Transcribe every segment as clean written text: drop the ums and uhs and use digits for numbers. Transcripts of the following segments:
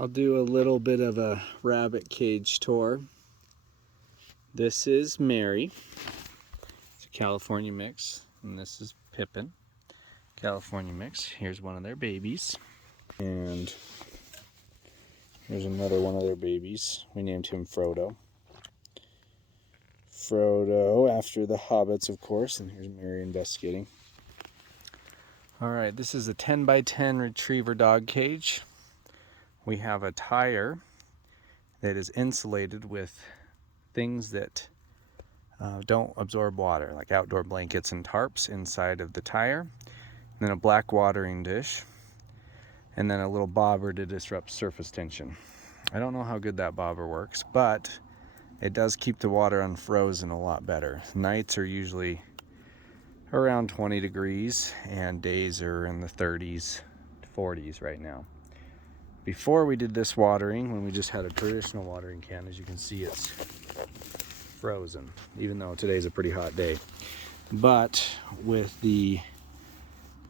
I'll do a little bit of a rabbit cage tour. This is Mary, it's a California mix, and this is Pippin, California mix. Here's one of their babies, and here's another one of their babies. We named him Frodo. Frodo after the hobbits, of course, and here's Mary investigating. Alright, this is a 10 by 10 retriever dog cage. We have a tire that is insulated with things that don't absorb water, like outdoor blankets and tarps inside of the tire, and then a black watering dish, and then a little bobber to disrupt surface tension. I don't know how good that bobber works, but it does keep the water unfrozen a lot better. Nights are usually around 20 degrees and days are in the 30s to 40s right now. Before we did this watering, when we just had a traditional watering can, as you can see, it's frozen, even though today's a pretty hot day. But with the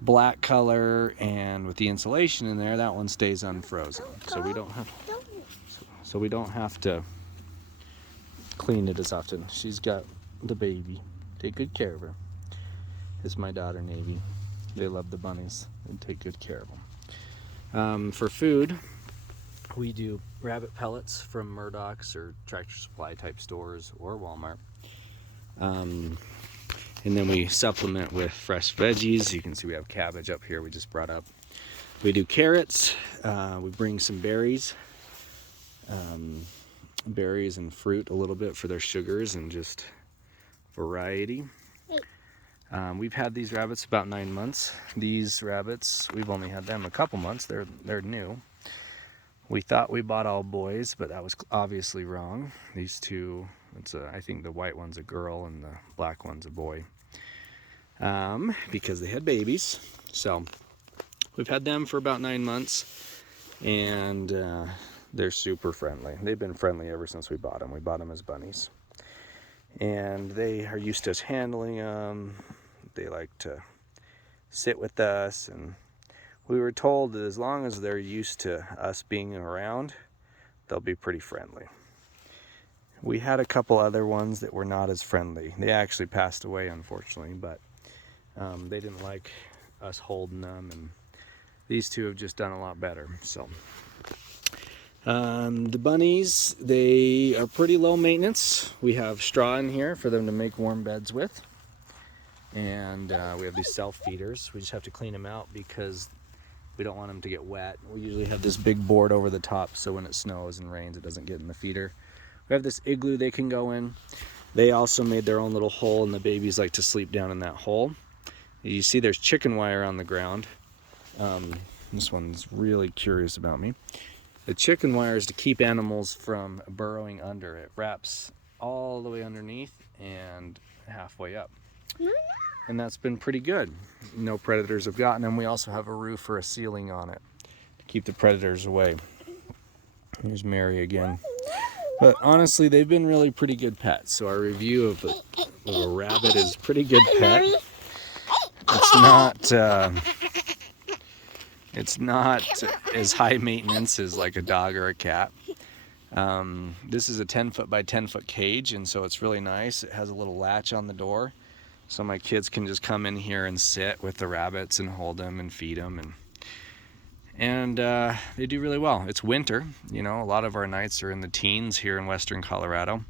black color and with the insulation in there, that one stays unfrozen. So we don't have to clean it as often. She's got the baby. Take good care of her. This is my daughter, Navy. They love the bunnies and take good care of them. For food, we do rabbit pellets from Murdoch's or Tractor Supply type stores or Walmart. And then we supplement with fresh veggies. You can see we have cabbage up here we just brought up. We do carrots. We bring some berries. Berries and fruit a little bit for their sugars and just variety. We've had these rabbits about 9 months. These rabbits, we've only had them a couple months. They're new. We thought we bought all boys, but that was obviously wrong. These two, I think the white one's a girl and the black one's a boy, because they had babies. So we've had them for about 9 months, and they're super friendly. They've been friendly ever since we bought them. We bought them as bunnies. And they are used to us handling them. They like to sit with us, and we were told that as long as they're used to us being around, they'll be pretty friendly. We had a couple other ones that were not as friendly. They actually passed away, unfortunately, but they didn't like us holding them, and these two have just done a lot better. So the bunnies, they are pretty low maintenance. We have straw in here for them to make warm beds with, and we have these self feeders. We just have to clean them out because we don't want them to get wet. We usually have this big board over the top so when it snows and rains it doesn't get in the feeder. We have this igloo they can go in. They also made their own little hole, and the babies like to sleep down in that hole. You see there's chicken wire on the ground. This one's really curious about me. The chicken wire is to keep animals from burrowing under. It wraps all the way underneath and halfway up. And that's been pretty good. No predators have gotten them. We also have a roof or a ceiling on it to keep the predators away. Here's Mary again. But honestly, they've been really pretty good pets. So our review of a rabbit is pretty good pet. It's not as high maintenance as like a dog or a cat. This is a 10 foot by 10 foot cage, and so it's really nice. It has a little latch on the door, so my kids can just come in here and sit with the rabbits and hold them and feed them, and they do really well. It's winter, you know, a lot of our nights are in the teens here in western Colorado,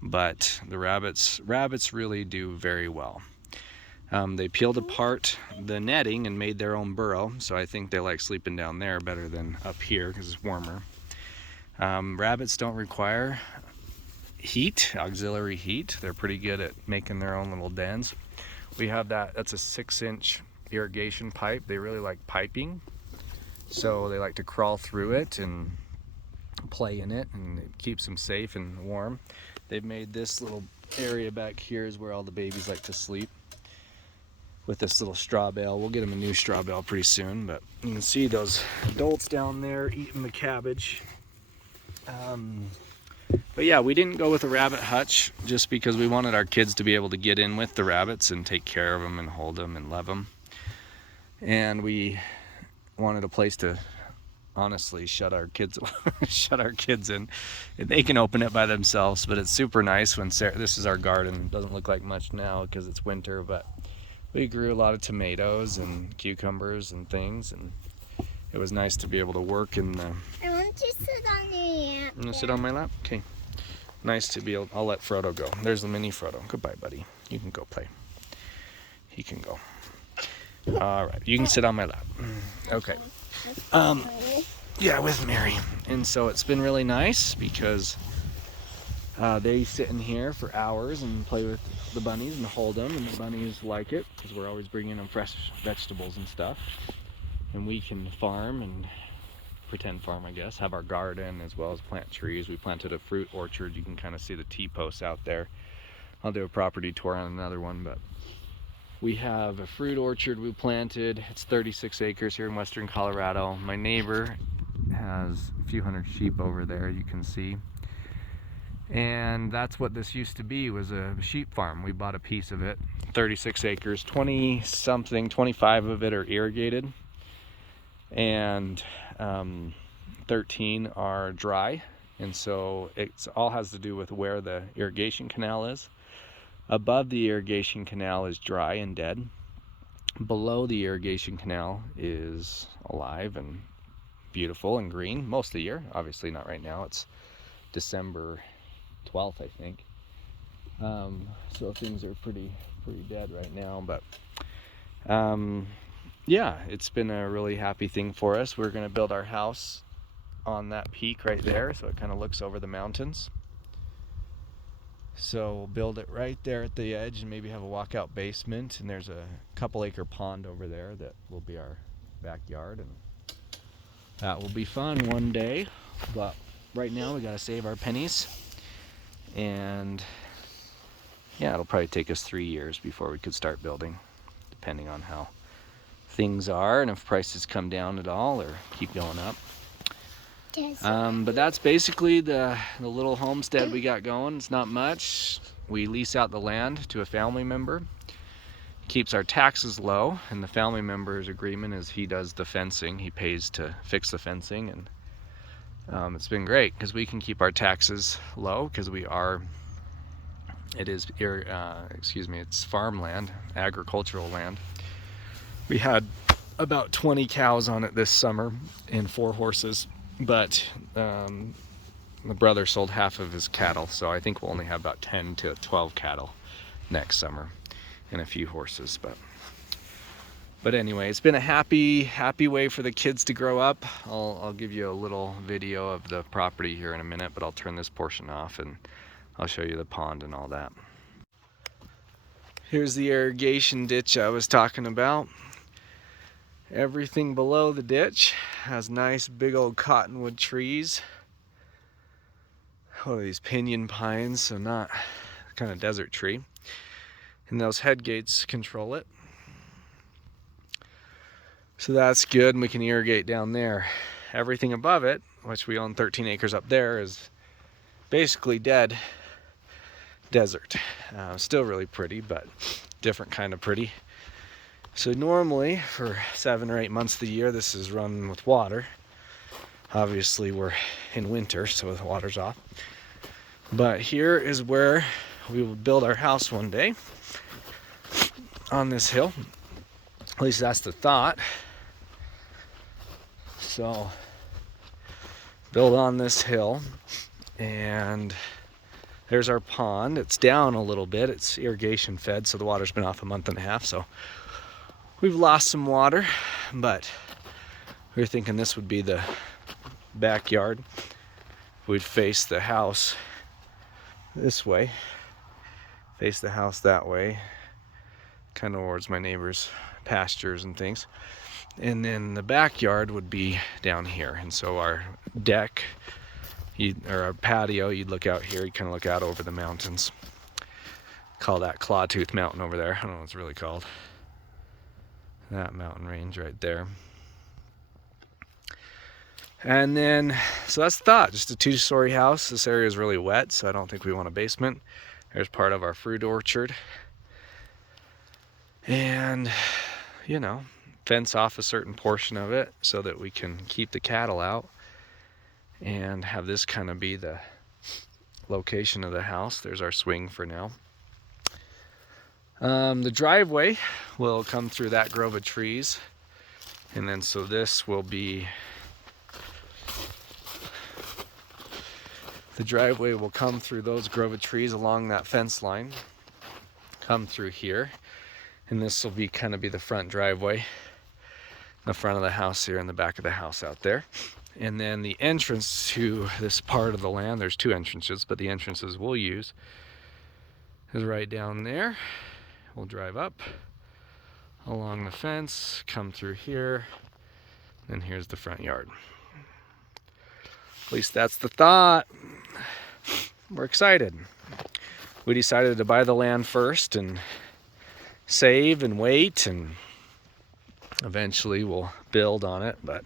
but the rabbits really do very well. They peeled apart the netting and made their own burrow, so I think they like sleeping down there better than up here because it's warmer. Rabbits don't require heat, auxiliary heat. They're pretty good at making their own little dens. We have that's a 6-inch irrigation pipe. They really like piping, so they like to crawl through it and play in it, and it keeps them safe and warm. They've made this little area back here is where all the babies like to sleep, with this little straw bale. We'll get them a new straw bale pretty soon, but you can see those adults down there eating the cabbage. But yeah, we didn't go with a rabbit hutch just because we wanted our kids to be able to get in with the rabbits and take care of them and hold them and love them. And we wanted a place to honestly shut our kids shut our kids in. They can open it by themselves, but it's super nice when Sarah, this is our garden. It doesn't look like much now because it's winter, but we grew a lot of tomatoes and cucumbers and things, and it was nice to be able to work in the... I want to sit on your lap. You want to sit on my lap? Okay. Nice to be able... I'll let Frodo go. There's the mini Frodo. Goodbye, buddy. You can go play. He can go. All right. You can sit on my lap. Okay. Yeah, with Mary. And so it's been really nice because they sit in here for hours and play with the bunnies and hold them, and the bunnies like it because we're always bringing them fresh vegetables and stuff. And we can farm and pretend farm, I guess, have our garden as well as plant trees. We planted a fruit orchard. You can kind of see the T-posts out there. I'll do a property tour on another one, but we have a fruit orchard we planted. It's 36 acres here in western Colorado. My neighbor has a few hundred sheep over there, you can see. And that's what this used to be, was a sheep farm. We bought a piece of it, 36 acres, 20-something, 25 of it are irrigated, and 13 are dry. And so it all has to do with where the irrigation canal is. Above the irrigation canal is dry and dead. Below the irrigation canal is alive and beautiful and green most of the year. Obviously not right now. It's December 12th, I think. So things are pretty dead right now. But yeah, it's been a really happy thing for us. We're going to build our house on that peak right there, so it kind of looks over the mountains. So we'll build it right there at the edge and maybe have a walkout basement, and there's a couple acre pond over there that will be our backyard, and that will be fun one day. But right now we got to save our pennies, and yeah, it'll probably take us 3 years before we could start building, depending on how things are and if prices come down at all or keep going up. But that's basically the little homestead we got going. It's not much. We lease out the land to a family member. Keeps our taxes low, and the family member's agreement is he does the fencing. He pays to fix the fencing, and it's been great because we can keep our taxes low because it's farmland, agricultural land. We had about 20 cows on it this summer and 4 horses. But my brother sold half of his cattle, so I think we'll only have about 10 to 12 cattle next summer and a few horses. But anyway, it's been a happy way for the kids to grow up. I'll give you a little video of the property here in a minute, but I'll turn this portion off and I'll show you the pond and all that. Here's the irrigation ditch I was talking about. Everything below the ditch has nice big old cottonwood trees. Oh, these pinyon pines, so not kind of desert tree. And those head gates control it. So that's good, and we can irrigate down there. Everything above it, which we own 13 acres up there, is basically dead desert. Still really pretty, but different kind of pretty. So normally for 7 or 8 months of the year this is run with water. Obviously we're in winter, so the water's off. But here is where we will build our house one day, on this hill. At least that's the thought. So build on this hill, and there's our pond. It's down a little bit. It's irrigation fed, so the water's been off a month and a half, so we've lost some water, but we were thinking this would be the backyard. We'd face the house this way, face the house that way, kind of towards my neighbor's pastures and things. And then the backyard would be down here. And so our deck, or our patio, you'd look out here, you'd kind of look out over the mountains. Call that Clawtooth Mountain over there. I don't know what it's really called. That mountain range right there. And then, so that's the thought, just a 2-story house. This area is really wet, so I don't think we want a basement. There's part of our fruit orchard. And, you know, fence off a certain portion of it so that we can keep the cattle out and have this kind of be the location of the house. There's our swing for now. The driveway will come through that grove of trees, and then so this will be, the driveway will come through those grove of trees along that fence line, come through here, and this will be kind of be the front driveway, the front of the house here and the back of the house out there. And then the entrance to this part of the land, there's two entrances, but the entrances we'll use is right down there. We'll drive up along the fence, come through here, and here's the front yard. At least that's the thought. We're excited. We decided to buy the land first and save and wait, and eventually we'll build on it, but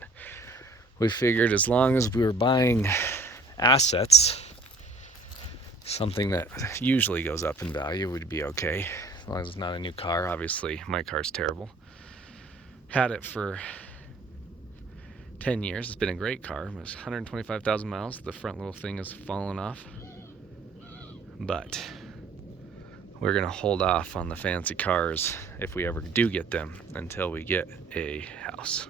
we figured as long as we were buying assets, something that usually goes up in value, would be okay. As long as it's not a new car. Obviously, my car's terrible. Had it for 10 years. It's been a great car. It was 125,000 miles. The front little thing has fallen off. But we're going to hold off on the fancy cars, if we ever do get them, until we get a house.